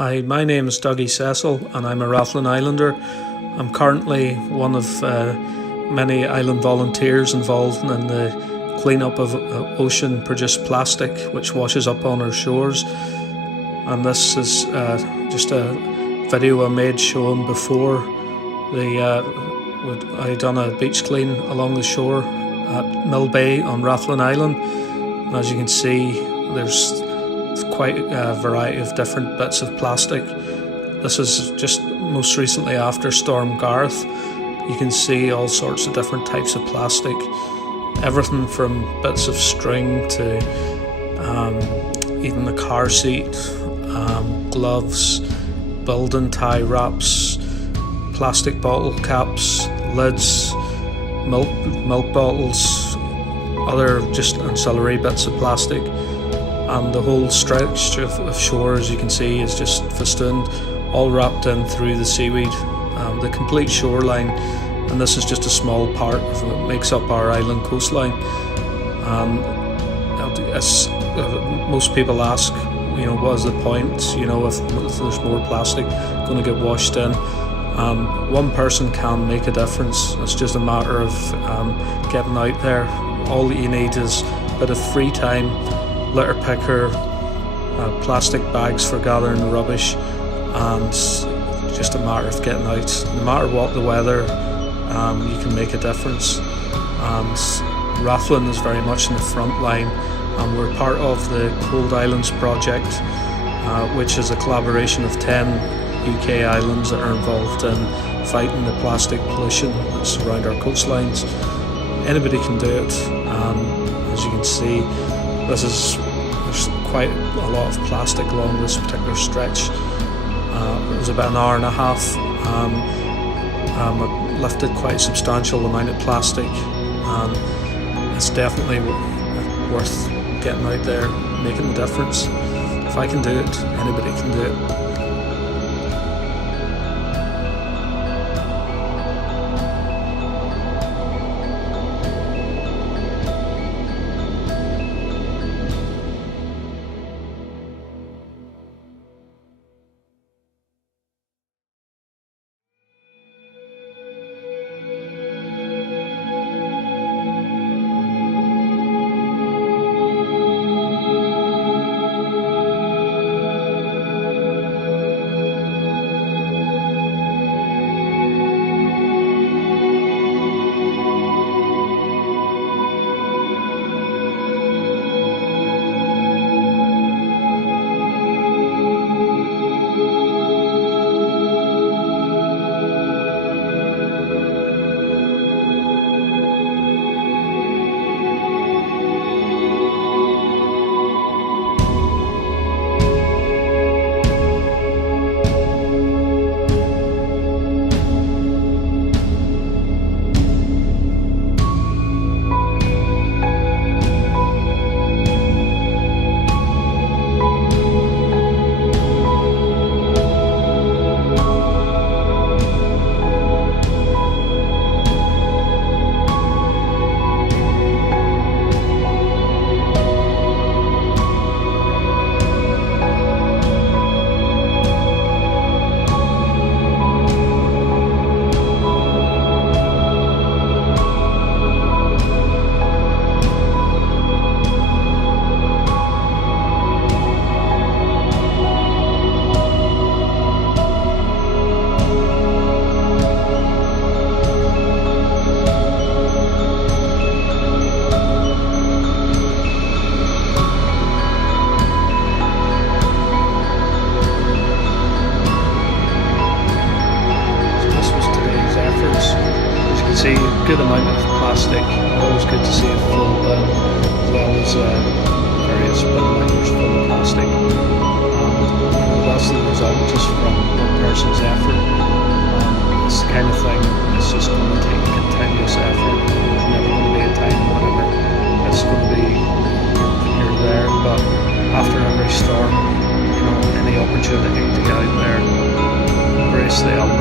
Hi, my name is Dougie Cecil and I'm a Rathlin Islander. I'm currently one of many island volunteers involved in the cleanup of ocean-produced plastic which washes up on our shores. And this is just a video I made showing before I done a beach clean along the shore at Mill Bay on Rathlin Island. And as you can see, there's quite a variety of different bits of plastic. This is just most recently after Storm Garth. You can see all sorts of different types of plastic, everything from bits of string to even the car seat, gloves, building tie wraps, plastic bottle caps, lids, milk bottles, other just ancillary bits of plastic. And the whole stretch of shore, as you can see, is just festooned, all wrapped in through the seaweed, the complete shoreline. And this is just a small part of what makes up our island coastline. As most people ask, what is the point? If there's more plastic going to get washed in. One person can make a difference. It's just a matter of getting out there. All that you need is a bit of free time, litter picker, plastic bags for gathering the rubbish, and just a matter of getting out. No matter what the weather, you can make a difference. And Rathlin is very much in the front line, and we're part of the Cold Islands project, which is a collaboration of 10 UK islands that are involved in fighting the plastic pollution that's around our coastlines. Anybody can do it. As you can see, there's quite a lot of plastic along this particular stretch. It was about an hour and a half. I lifted quite a substantial amount of plastic, and it's definitely worth getting out there, making a difference. If I can do it, anybody can do it. See a good amount of plastic. Always good to see a full bin, as well as various bin liners full of plastic. That's the result just from one person's effort. This kind of thing is just going to take continuous effort. There's never going to be a time whenever it's going to be here or there. But after every storm, any opportunity to get out there, embrace the element.